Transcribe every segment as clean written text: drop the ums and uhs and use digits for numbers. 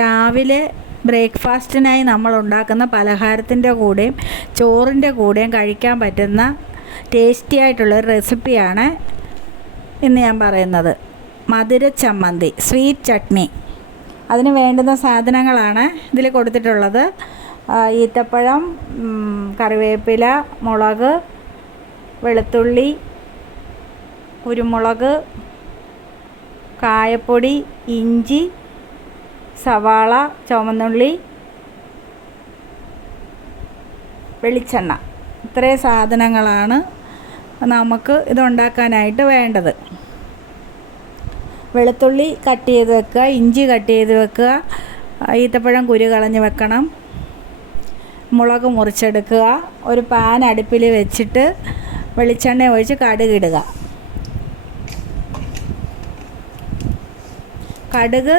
രാവിലെ ബ്രേക്ക്ഫാസ്റ്റിനായി നമ്മൾ ഉണ്ടാക്കുന്ന പലഹാരത്തിൻ്റെ കൂടെയും ചോറിൻ്റെ കൂടെയും കഴിക്കാൻ പറ്റുന്ന ടേസ്റ്റി ആയിട്ടുള്ളൊരു റെസിപ്പിയാണ് ഇന്ന് ഞാൻ പറയുന്നത്. മധുര ചമ്മന്തി, സ്വീറ്റ് ചട്നി. അതിന് വേണ്ടുന്ന സാധനങ്ങളാണ് ഇതിൽ കൊടുത്തിട്ടുള്ളത്. ഈത്തപ്പഴം, കറിവേപ്പില, മുളക്, വെളുത്തുള്ളി, കുരുമുളക്, കായപ്പൊടി, ഇഞ്ചി, സവാള, ചുവന്നുള്ളി, വെളിച്ചെണ്ണ. ഇത്രയും സാധനങ്ങളാണ് നമുക്ക് ഇതുണ്ടാക്കാനായിട്ട് വേണ്ടത്. വെളുത്തുള്ളി കട്ട് ചെയ്ത് വെക്കുക, ഇഞ്ചി കട്ട് ചെയ്ത് വെക്കുക, ഈത്തപ്പഴം കുരു കളഞ്ഞ് വെക്കണം, മുളക് മുറിച്ചെടുക്കുക. ഒരു പാൻ അടുപ്പിൽ വെച്ചിട്ട് വെളിച്ചെണ്ണ ഒഴിച്ച് കടുകിടുക. കടുക്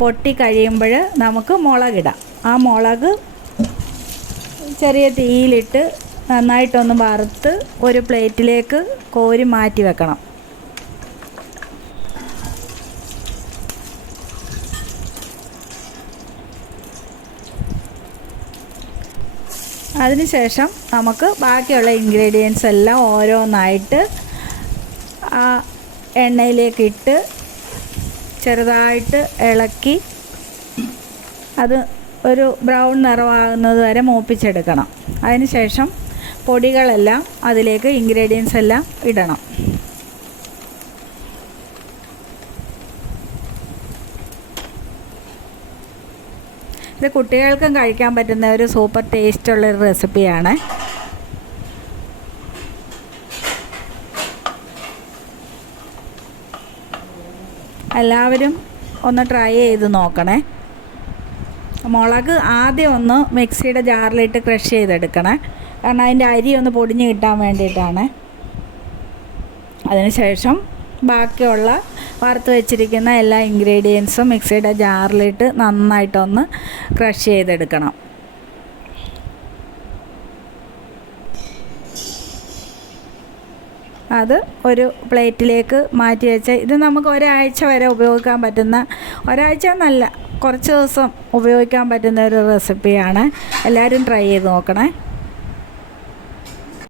പൊട്ടി കഴിയുമ്പോൾ നമുക്ക് മുളകിടാം. ആ മുളക് ചെറിയ തീയിലിട്ട് നന്നായിട്ടൊന്ന് വറുത്ത് ഒരു പ്ലേറ്റിലേക്ക് കോരി മാറ്റി വെക്കണം. അതിനുശേഷം നമുക്ക് ബാക്കിയുള്ള ഇൻഗ്രീഡിയൻസ് എല്ലാം ഓരോന്നായിട്ട് ആ എണ്ണയിലേക്കിട്ട് ചെറുതായിട്ട് ഇളക്കി അത് ഒരു ബ്രൗൺ നിറമാകുന്നത് വരെ മൂപ്പിച്ചെടുക്കണം. അതിനുശേഷം പൊടികളെല്ലാം അതിലേക്ക് ഇൻഗ്രീഡിയൻസ് എല്ലാം ഇടണം. ഇത് കുട്ടികൾക്കും കഴിക്കാൻ പറ്റുന്ന ഒരു സൂപ്പർ ടേസ്റ്റുള്ളൊരു റെസിപ്പിയാണ്. എല്ലാവരും ഒന്ന് ട്രൈ ചെയ്ത് നോക്കണേ. മുളക് ആദ്യം ഒന്ന് മിക്സിയുടെ ജാറിലിട്ട് ക്രഷ് ചെയ്തെടുക്കണേ, കാരണം അതിൻ്റെ അരി ഒന്ന് പൊടിഞ്ഞ് കിട്ടാൻ വേണ്ടിയിട്ടാണ്. അതിനുശേഷം ബാക്കിയുള്ള വറുത്ത് വെച്ചിരിക്കുന്ന എല്ലാ ഇൻഗ്രീഡിയൻസും മിക്സിയുടെ ജാറിലിട്ട് നന്നായിട്ടൊന്ന് ക്രഷ് ചെയ്തെടുക്കണം. അത് ഒരു പ്ലേറ്റിലേക്ക് മാറ്റി വെച്ച് ഇത് നമുക്ക് ഒരാഴ്ച വരെ ഉപയോഗിക്കാൻ പറ്റുന്ന, ഒരാഴ്ച എന്നല്ല കുറച്ച് ദിവസം ഉപയോഗിക്കാൻ പറ്റുന്ന ഒരു റെസിപ്പിയാണ്. എല്ലാവരും ട്രൈ ചെയ്ത് നോക്കണേ.